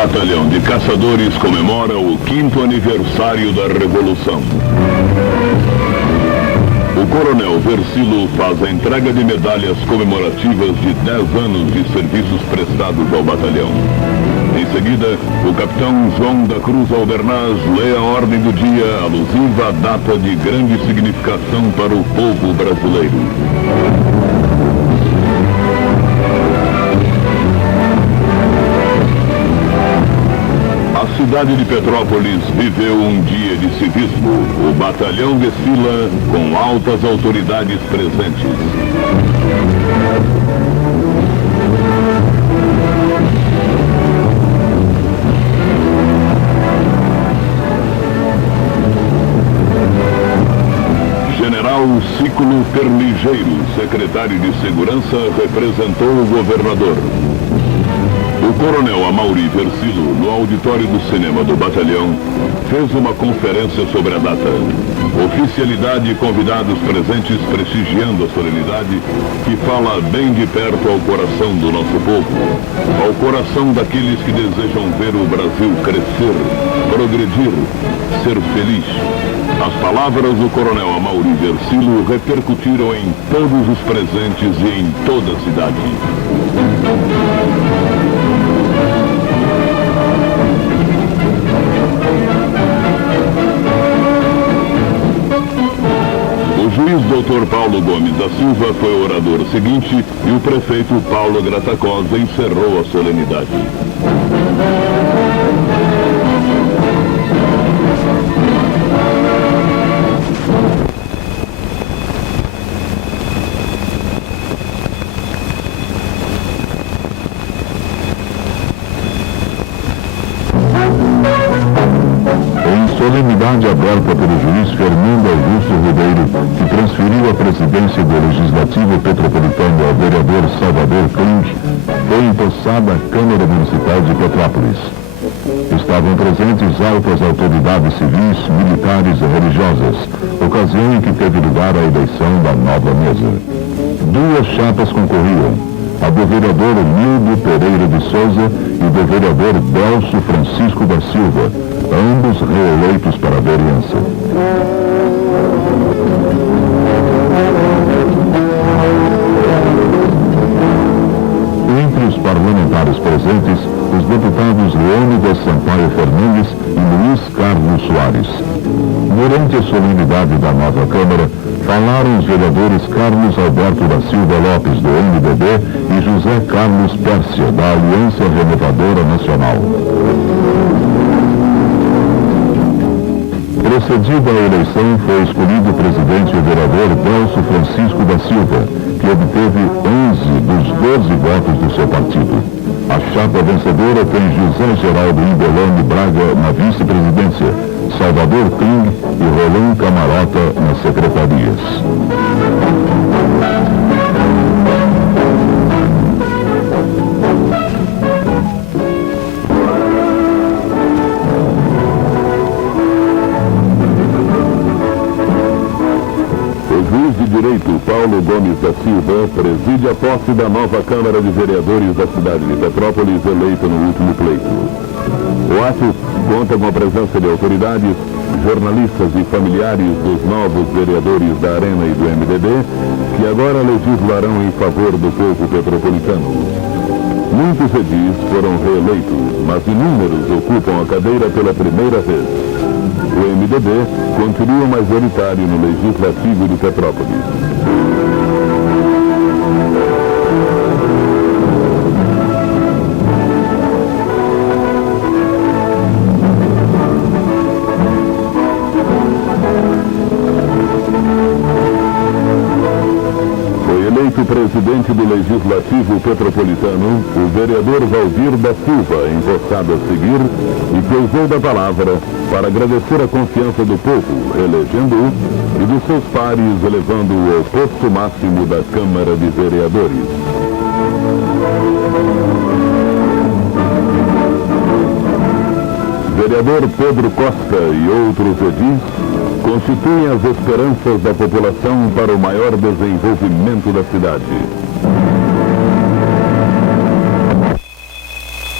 Batalhão de Caçadores comemora o 5º aniversário da Revolução. O Coronel Versilo faz a entrega de medalhas comemorativas de 10 anos de serviços prestados ao batalhão. Em seguida, o capitão João da Cruz Albernaz lê a ordem do dia alusiva à data de grande significação para o povo brasileiro. A cidade de Petrópolis viveu um dia de civismo. O batalhão desfila com altas autoridades presentes. General Cículo Perligeiro, secretário de Segurança, representou o governador. O coronel Amaury Versilo, no auditório do cinema do batalhão, fez uma conferência sobre a data. Oficialidade e convidados presentes prestigiando a solenidade que fala bem de perto ao coração do nosso povo, ao coração daqueles que desejam ver o Brasil crescer, progredir, ser feliz. As palavras do coronel Amaury Versilo repercutiram em todos os presentes e em toda a cidade. O juiz Dr. Paulo Gomes da Silva foi o orador seguinte e o prefeito Paulo Gratacosa encerrou a solenidade. Solenidade aberta pelo juiz Fernando Augusto Ribeiro, que transferiu a presidência do Legislativo Petropolitano ao vereador Salvador Kling, foi empossada a Câmara Municipal de Petrópolis. Estavam presentes altas autoridades civis, militares e religiosas, ocasião em que teve lugar a eleição da nova mesa. Duas chapas concorriam, a do vereador Nildo Pereira de Souza e do vereador Delcio Francisco da Silva, ambos reeleitos para a vereança. Entre os parlamentares presentes, os deputados Leônidas Sampaio Fernandes e Luiz Carlos Soares. Durante a solenidade da nova Câmara, falaram os vereadores Carlos Alberto da Silva Lopes, do MDB, e José Carlos Pérsia, da Aliança Renovadora Nacional. Precedida a eleição, foi escolhido o presidente e vereador Delcio Francisco da Silva, que obteve 11 dos 12 votos do seu partido. A chapa vencedora tem José Geraldo Imbelone Braga na vice-presidência, Salvador Kling e Roland Camarota nas secretarias. Direito Paulo Gomes da Silva preside a posse da nova Câmara de Vereadores da cidade de Petrópolis, eleita no último pleito. O ato conta com a presença de autoridades, jornalistas e familiares dos novos vereadores da Arena e do MDB, que agora legislarão em favor do povo petropolitano. Muitos edis foram reeleitos, mas inúmeros ocupam a cadeira pela primeira vez. O MDB continua majoritário no Legislativo de Petrópolis. Foi eleito presidente do Legislativo Petropolitano o vereador Valdir da Silva, empossado a seguir, e que usou da palavra para agradecer a confiança do povo, elegendo-o, e dos seus pares, elevando-o ao posto máximo da Câmara de Vereadores. Vereador Pedro Costa e outros edis constituem as esperanças da população para o maior desenvolvimento da cidade.